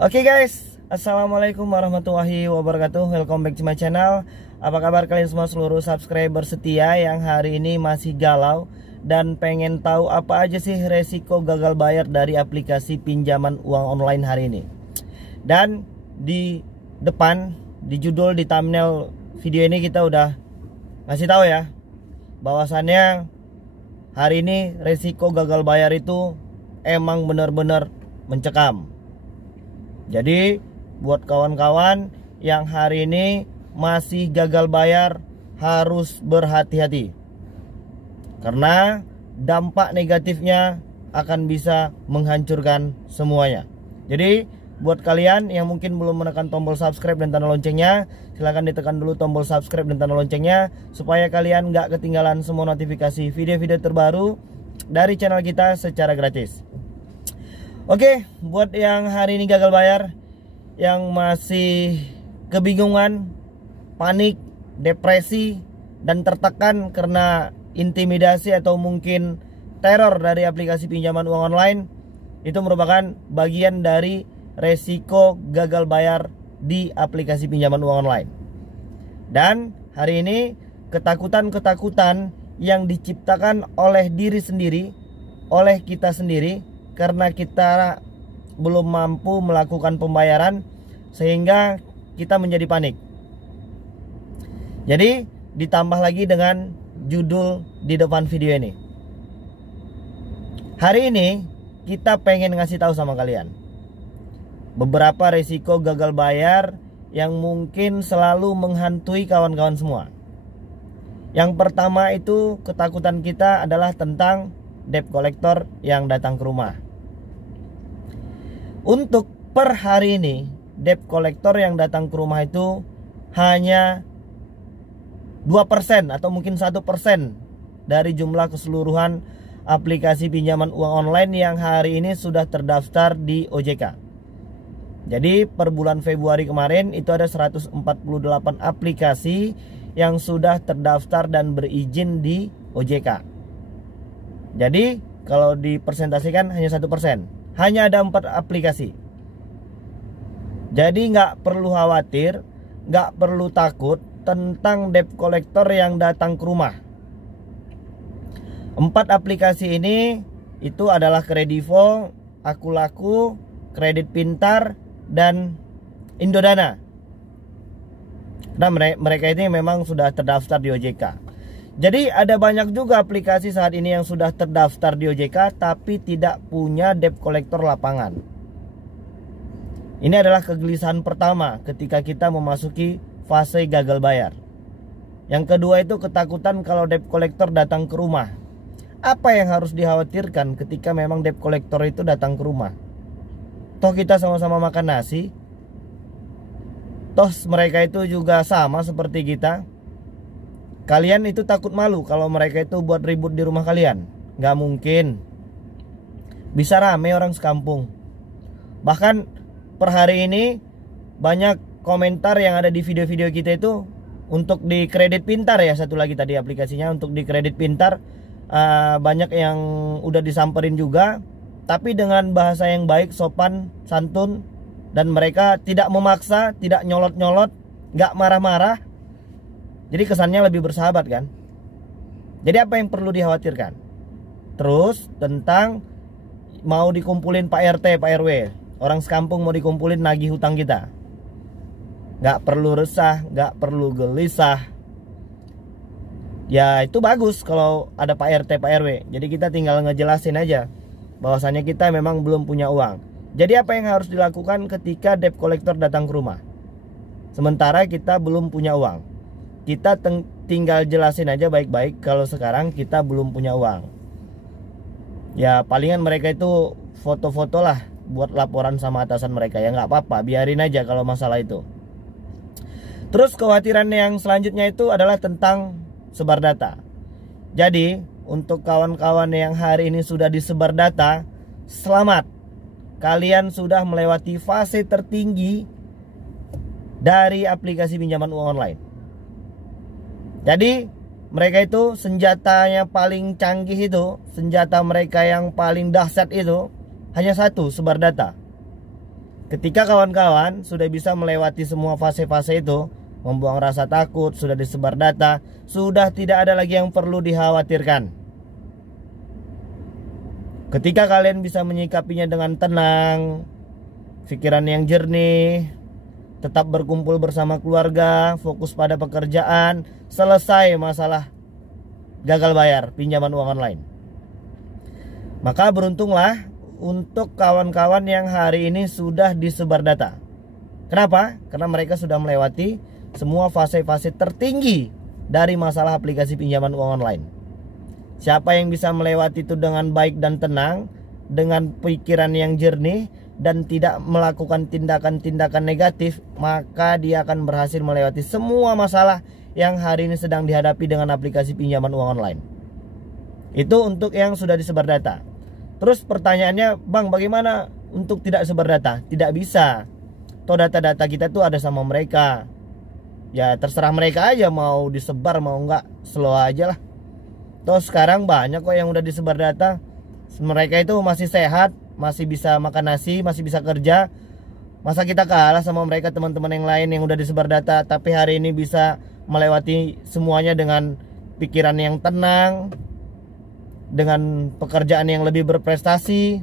Oke guys, assalamualaikum warahmatullahi wabarakatuh. Welcome back to my channel. Apa kabar kalian semua seluruh subscriber setia yang hari ini masih galau dan pengen tahu apa aja sih resiko gagal bayar dari aplikasi pinjaman uang online hari ini. Dan di depan, di judul, di thumbnail video ini kita udah ngasih tahu ya, bahwasannya hari ini resiko gagal bayar itu emang bener-bener mencekam. Jadi buat kawan-kawan yang hari ini masih gagal bayar harus berhati-hati, karena dampak negatifnya akan bisa menghancurkan semuanya. Jadi buat kalian yang mungkin belum menekan tombol subscribe dan tanda loncengnya, silahkan ditekan dulu tombol subscribe dan tanda loncengnya, supaya kalian gak ketinggalan semua notifikasi video-video terbaru dari channel kita secara gratis. Oke, buat yang hari ini gagal bayar, yang masih kebingungan, panik, depresi, dan tertekan karena intimidasi atau mungkin teror dari aplikasi pinjaman uang online, itu merupakan bagian dari resiko gagal bayar di aplikasi pinjaman uang online. Dan hari ini ketakutan-ketakutan yang diciptakan oleh diri sendiri, oleh kita sendiri, karena kita belum mampu melakukan pembayaran sehingga kita menjadi panik. Jadi ditambah lagi dengan judul di depan video ini. Hari ini kita pengen ngasih tahu sama kalian beberapa resiko gagal bayar yang mungkin selalu menghantui kawan-kawan semua. Yang pertama itu ketakutan kita adalah tentang debt collector yang datang ke rumah. Untuk per hari ini, debt collector yang datang ke rumah itu hanya 2% atau mungkin 1% dari jumlah keseluruhan aplikasi pinjaman uang online yang hari ini sudah terdaftar di OJK. Jadi per bulan Februari kemarin itu ada 148 aplikasi yang sudah terdaftar dan berizin di OJK. Jadi kalau dipersentasikan hanya 1%, hanya ada 4 aplikasi. Jadi nggak perlu khawatir, nggak perlu takut tentang debt collector yang datang ke rumah. 4 aplikasi ini itu adalah Kredivo, Akulaku, Kredit Pintar, dan Indodana. Nah, mereka ini memang sudah terdaftar di OJK. Jadi ada banyak juga aplikasi saat ini yang sudah terdaftar di OJK tapi tidak punya debt collector lapangan. Ini adalah kegelisahan pertama ketika kita memasuki fase gagal bayar. Yang kedua itu ketakutan kalau debt collector datang ke rumah. Apa yang harus dikhawatirkan ketika memang debt collector itu datang ke rumah? Toh kita sama-sama makan nasi. Toh mereka itu juga sama seperti kita. Kalian itu takut malu kalau mereka itu buat ribut di rumah kalian? Gak mungkin. Bisa rame orang sekampung. Bahkan per hari ini banyak komentar yang ada di video-video kita itu untuk di Kredit Pintar ya, satu lagi tadi aplikasinya untuk di Kredit Pintar, banyak yang udah disamperin juga, tapi dengan bahasa yang baik, sopan, santun, dan mereka tidak memaksa, tidak nyolot-nyolot, gak marah-marah. Jadi kesannya lebih bersahabat kan. Jadi apa yang perlu dikhawatirkan? Terus tentang mau dikumpulin Pak RT, Pak RW, orang sekampung mau dikumpulin nagih hutang kita. Gak perlu resah, gak perlu gelisah. Ya itu bagus kalau ada Pak RT, Pak RW. Jadi kita tinggal ngejelasin aja bahwasannya kita memang belum punya uang. Jadi apa yang harus dilakukan ketika debt collector datang ke rumah? Sementara kita belum punya uang, kita tinggal jelasin aja baik-baik kalau sekarang kita belum punya uang. Ya palingan mereka itu foto-foto lah buat laporan sama atasan mereka. Ya nggak apa-apa, biarin aja kalau masalah itu. Terus kekhawatiran yang selanjutnya itu adalah tentang sebar data. Jadi untuk kawan-kawan yang hari ini sudah disebar data, selamat. Kalian sudah melewati fase tertinggi dari aplikasi pinjaman uang online. Jadi mereka itu senjatanya paling canggih itu, senjata mereka yang paling dahsyat itu hanya satu, sebar data. Ketika kawan-kawan sudah bisa melewati semua fase-fase itu, membuang rasa takut, sudah disebar data, sudah tidak ada lagi yang perlu dikhawatirkan. Ketika kalian bisa menyikapinya dengan tenang, pikiran yang jernih, tetap berkumpul bersama keluarga, fokus pada pekerjaan, selesai masalah gagal bayar pinjaman uang online. Maka beruntunglah untuk kawan-kawan yang hari ini sudah disebar data. Kenapa? Karena mereka sudah melewati semua fase-fase tertinggi dari masalah aplikasi pinjaman uang online. Siapa yang bisa melewati itu dengan baik dan tenang, dengan pikiran yang jernih, dan tidak melakukan tindakan-tindakan negatif, maka dia akan berhasil melewati semua masalah yang hari ini sedang dihadapi dengan aplikasi pinjaman uang online. Itu untuk yang sudah disebar data. Terus pertanyaannya, Bang, bagaimana untuk tidak sebar data? Tidak bisa. Toh data-data kita tuh ada sama mereka. Ya terserah mereka aja mau disebar mau enggak, slow aja lah. Toh sekarang banyak kok yang udah disebar data. Mereka itu masih sehat, masih bisa makan nasi, masih bisa kerja. Masa kita kalah sama mereka, teman-teman yang lain yang udah disebar data, tapi hari ini bisa melewati semuanya dengan pikiran yang tenang, dengan pekerjaan yang lebih berprestasi.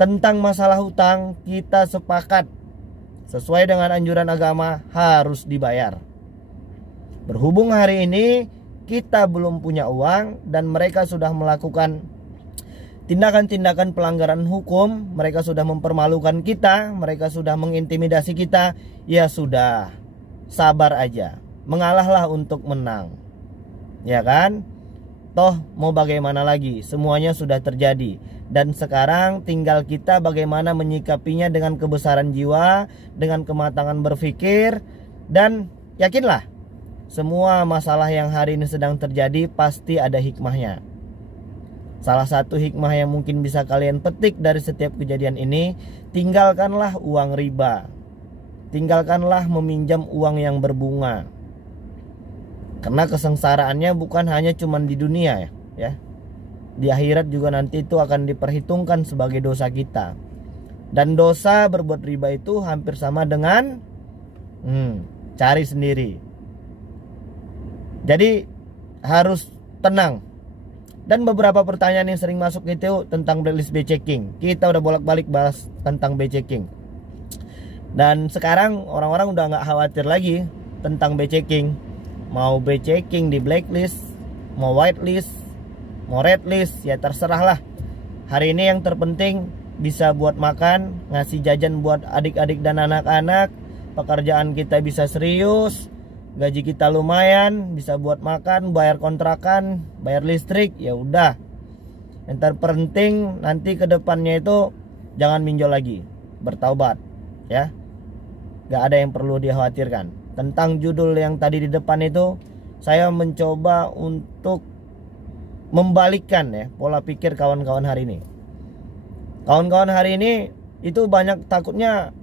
Tentang masalah hutang, kita sepakat sesuai dengan anjuran agama harus dibayar. Berhubung hari ini kita belum punya uang dan mereka sudah melakukan tindakan-tindakan pelanggaran hukum, mereka sudah mempermalukan kita, mereka sudah mengintimidasi kita, ya sudah, sabar aja, mengalahlah untuk menang, ya kan? Toh mau bagaimana lagi, semuanya sudah terjadi. Dan sekarang tinggal kita bagaimana menyikapinya dengan kebesaran jiwa, dengan kematangan berpikir. Dan yakinlah, semua masalah yang hari ini sedang terjadi pasti ada hikmahnya. Salah satu hikmah yang mungkin bisa kalian petik dari setiap kejadian ini, tinggalkanlah uang riba, tinggalkanlah meminjam uang yang berbunga. Karena kesengsaraannya bukan hanya cuma di dunia ya. Di akhirat juga nanti itu akan diperhitungkan sebagai dosa kita. Dan dosa berbuat riba itu hampir sama dengan cari sendiri. Jadi harus tenang. Dan beberapa pertanyaan yang sering masuk itu tentang blacklist B-checking. Kita udah bolak-balik bahas tentang B-checking. Dan sekarang orang-orang udah gak khawatir lagi tentang B-checking. Mau B-checking di blacklist, mau whitelist, mau redlist, ya terserah lah. Hari ini yang terpenting bisa buat makan, ngasih jajan buat adik-adik dan anak-anak. Pekerjaan kita bisa serius, gaji kita lumayan, bisa buat makan, bayar kontrakan, bayar listrik, ya udah. Yang terpenting nanti ke depannya itu jangan minjol lagi, bertaubat ya. Gak ada yang perlu dikhawatirkan. Tentang judul yang tadi di depan itu, saya mencoba untuk membalikkan ya pola pikir kawan-kawan hari ini. Kawan-kawan hari ini itu banyak takutnya,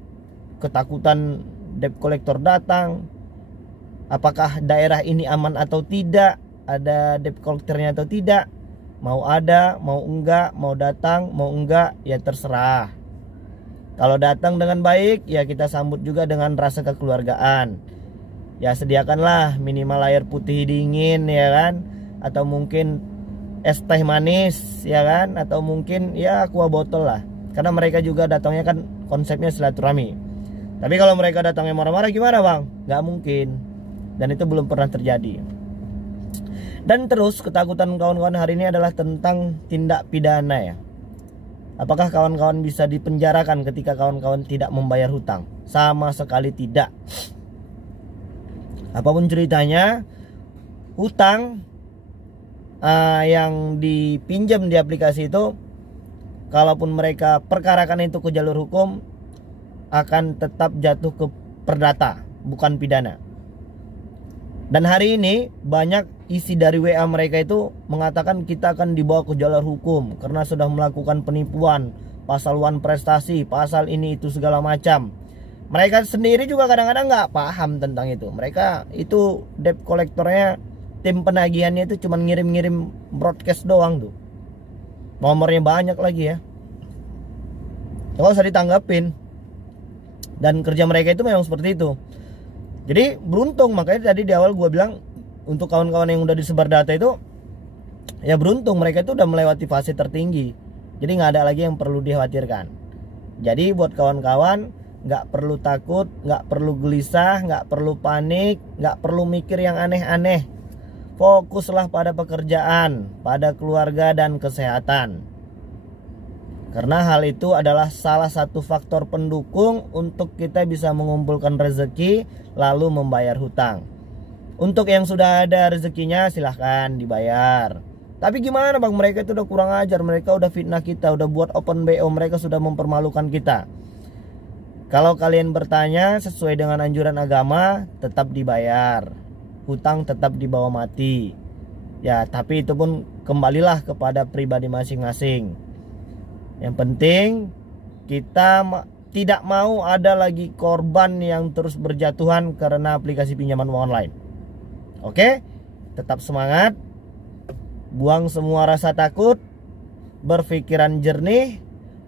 ketakutan debt collector datang. Apakah daerah ini aman atau tidak, ada debt collectornya atau tidak. Mau ada, mau enggak, mau datang, mau enggak, ya terserah. Kalau datang dengan baik, ya kita sambut juga dengan rasa kekeluargaan. Ya sediakanlah minimal air putih dingin ya kan, atau mungkin es teh manis ya kan, atau mungkin ya aqua botol lah. Karena mereka juga datangnya kan konsepnya silaturahmi. Tapi kalau mereka datangnya marah-marah gimana bang? Gak mungkin. Dan itu belum pernah terjadi. Dan terus ketakutan kawan-kawan hari ini adalah tentang tindak pidana ya. Apakah kawan-kawan bisa dipenjarakan ketika kawan-kawan tidak membayar hutang? Sama sekali tidak. Apapun ceritanya, hutang yang dipinjam di aplikasi itu, kalaupun mereka perkarakan itu ke jalur hukum, akan tetap jatuh ke perdata, bukan pidana. Dan hari ini banyak isi dari WA mereka itu mengatakan kita akan dibawa ke jalur hukum karena sudah melakukan penipuan, pasal wan prestasi, pasal ini itu segala macam. Mereka sendiri juga kadang-kadang nggak paham tentang itu. Mereka itu debt collectornya, tim penagihannya itu cuma ngirim-ngirim broadcast doang tuh. Nomornya banyak lagi ya. Nggak usah ditanggapin. Dan kerja mereka itu memang seperti itu. Jadi beruntung, makanya tadi di awal gue bilang untuk kawan-kawan yang udah disebar data itu ya beruntung, mereka itu udah melewati fase tertinggi. Jadi nggak ada lagi yang perlu dikhawatirkan. Jadi buat kawan-kawan nggak perlu takut, nggak perlu gelisah, nggak perlu panik, nggak perlu mikir yang aneh-aneh. Fokuslah pada pekerjaan, pada keluarga dan kesehatan. Karena hal itu adalah salah satu faktor pendukung untuk kita bisa mengumpulkan rezeki lalu membayar hutang. Untuk yang sudah ada rezekinya silahkan dibayar. Tapi gimana bang, mereka itu udah kurang ajar, mereka udah fitnah kita, udah buat open BO, mereka sudah mempermalukan kita. Kalau kalian bertanya sesuai dengan anjuran agama, tetap dibayar. Hutang tetap dibawa mati. Ya, tapi itu pun kembalilah kepada pribadi masing-masing. Yang penting kita tidak mau ada lagi korban yang terus berjatuhan karena aplikasi pinjaman uang online. Oke? Tetap semangat. Buang semua rasa takut, berpikiran jernih,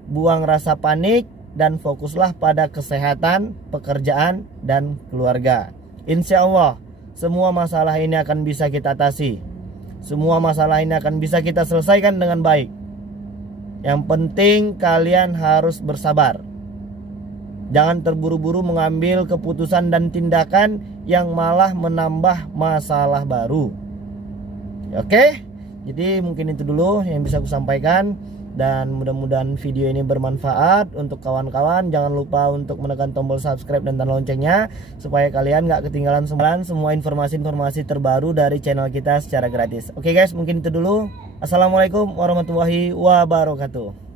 buang rasa panik, dan fokuslah pada kesehatan, pekerjaan, dan keluarga. Insya Allah semua masalah ini akan bisa kita atasi. Semua masalah ini akan bisa kita selesaikan dengan baik. Yang penting kalian harus bersabar. Jangan terburu-buru mengambil keputusan dan tindakan yang malah menambah masalah baru. Oke? Jadi mungkin itu dulu yang bisa aku sampaikan. Dan mudah-mudahan video ini bermanfaat untuk kawan-kawan. Jangan lupa untuk menekan tombol subscribe dan tanda loncengnya, supaya kalian gak ketinggalan semua informasi-informasi terbaru dari channel kita secara gratis. Oke guys, mungkin itu dulu. Assalamualaikum warahmatullahi wabarakatuh.